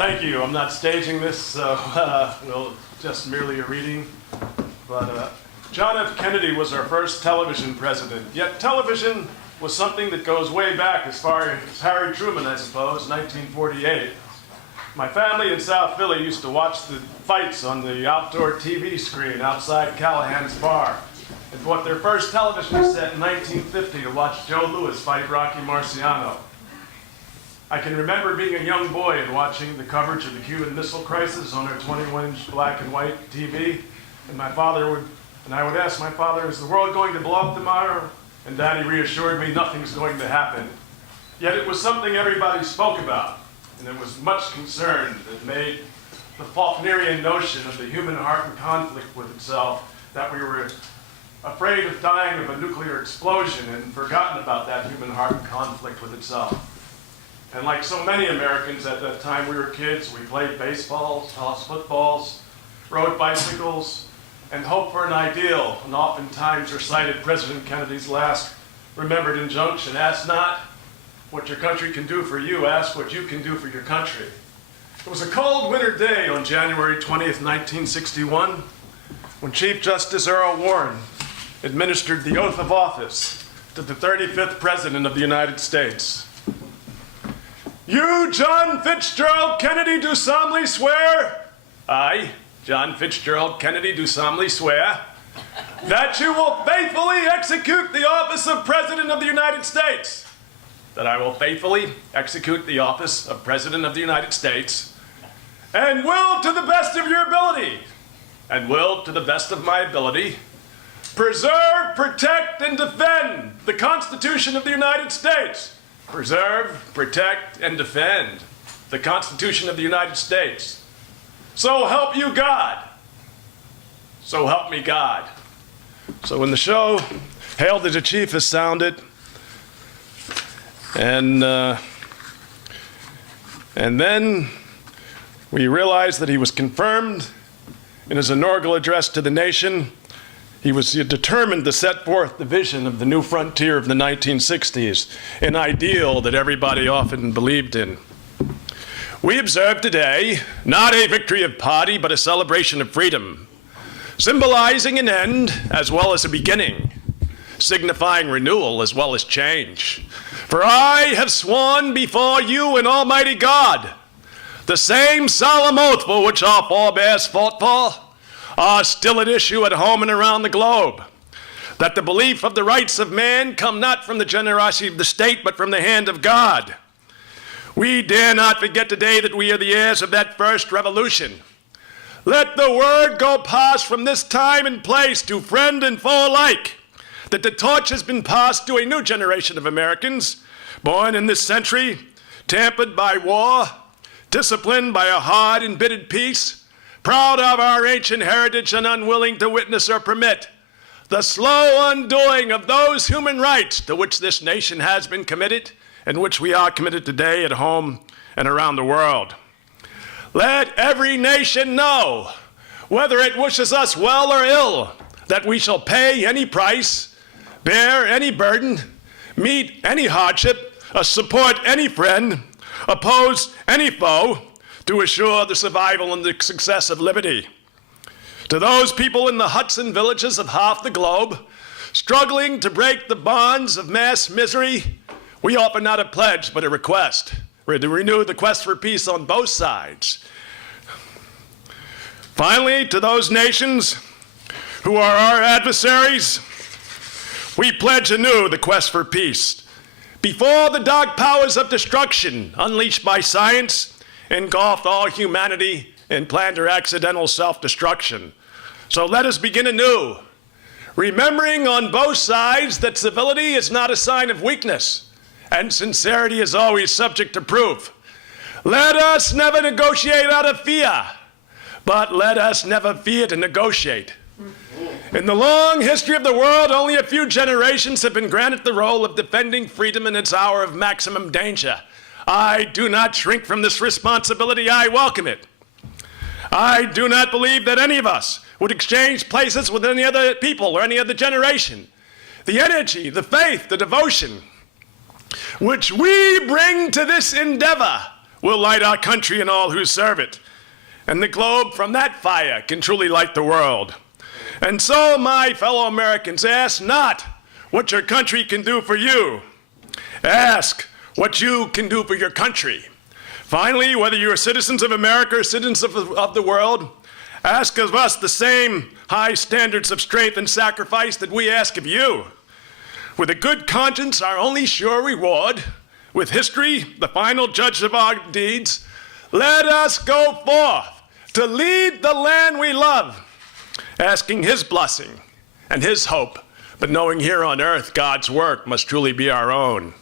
Thank you. I'm not staging this, so we'll just merely a reading. But John F. Kennedy was our first television president. Yet television was something that goes way back, as far as Harry Truman, I suppose, 1948. My family in South Philly used to watch the fights on the outdoor TV screen outside Callahan's bar. And bought their first television set in 1950 to watch Joe Louis fight Rocky Marciano. I can remember being a young boy and watching the coverage of the Cuban Missile Crisis on our 21-inch black and white TV. And I would ask my father, is the world going to blow up tomorrow? And Daddy reassured me nothing's going to happen. Yet it was something everybody spoke about. And there was much concern that made the Faulknerian notion of the human heart in conflict with itself, that we were afraid of dying of a nuclear explosion and forgotten about that human heart in conflict with itself. And like so many Americans at that time, we were kids. We played baseballs, tossed footballs, rode bicycles, and hoped for an ideal. And oftentimes recited President Kennedy's last remembered injunction: ask not what your country can do for you, ask what you can do for your country. It was a cold winter day on January 20th, 1961, when Chief Justice Earl Warren administered the oath of office to the 35th President of the United States. You, John Fitzgerald Kennedy, do solemnly swear. I, John Fitzgerald Kennedy, do solemnly swear that you will faithfully execute the office of President of the United States. That I will faithfully execute the office of President of the United States and will, to the best of your ability, and will, to the best of my ability, preserve, protect, and defend the Constitution of the United States. Preserve, protect, and defend the Constitution of the United States. So help you God. So help me God. So when the show, Hail to the Chief, is sounded, and then we realized that he was confirmed in his inaugural address to the nation. He was determined to set forth the vision of the new frontier of the 1960s, an ideal that everybody often believed in. We observe today not a victory of party, but a celebration of freedom, symbolizing an end as well as a beginning, signifying renewal as well as change. For I have sworn before you and Almighty God, the same solemn oath for which our forebears fought for, are still at issue at home and around the globe, that the belief of the rights of man come not from the generosity of the state, but from the hand of God. We dare not forget today that we are the heirs of that first revolution. Let the word go pass from this time and place to friend and foe alike, that the torch has been passed to a new generation of Americans, born in this century, tempered by war, disciplined by a hard and bitter peace, proud of our ancient heritage and unwilling to witness or permit the slow undoing of those human rights to which this nation has been committed and which we are committed today at home and around the world. Let every nation know, whether it wishes us well or ill, that we shall pay any price, bear any burden, meet any hardship, support any friend, oppose any foe, to assure the survival and the success of liberty. To those people in the huts and villages of half the globe, struggling to break the bonds of mass misery, we offer not a pledge, but a request. We're to renew the quest for peace on both sides. Finally, to those nations who are our adversaries, we pledge anew the quest for peace. Before the dark powers of destruction unleashed by science engulfed all humanity in planned or accidental self-destruction. So let us begin anew, remembering on both sides that civility is not a sign of weakness, and sincerity is always subject to proof. Let us never negotiate out of fear, but let us never fear to negotiate. In the long history of the world, only a few generations have been granted the role of defending freedom in its hour of maximum danger. I do not shrink from this responsibility. I welcome it. I do not believe that any of us would exchange places with any other people or any other generation. The energy, the faith, the devotion which we bring to this endeavor will light our country and all who serve it. And the globe from that fire can truly light the world. And so, my fellow Americans, ask not what your country can do for you. Ask what you can do for your country. Finally, whether you are citizens of America or citizens of the world, ask of us the same high standards of strength and sacrifice that we ask of you. With a good conscience, our only sure reward, with history, the final judge of our deeds, let us go forth to lead the land we love, asking his blessing and his hope, but knowing here on earth God's work must truly be our own.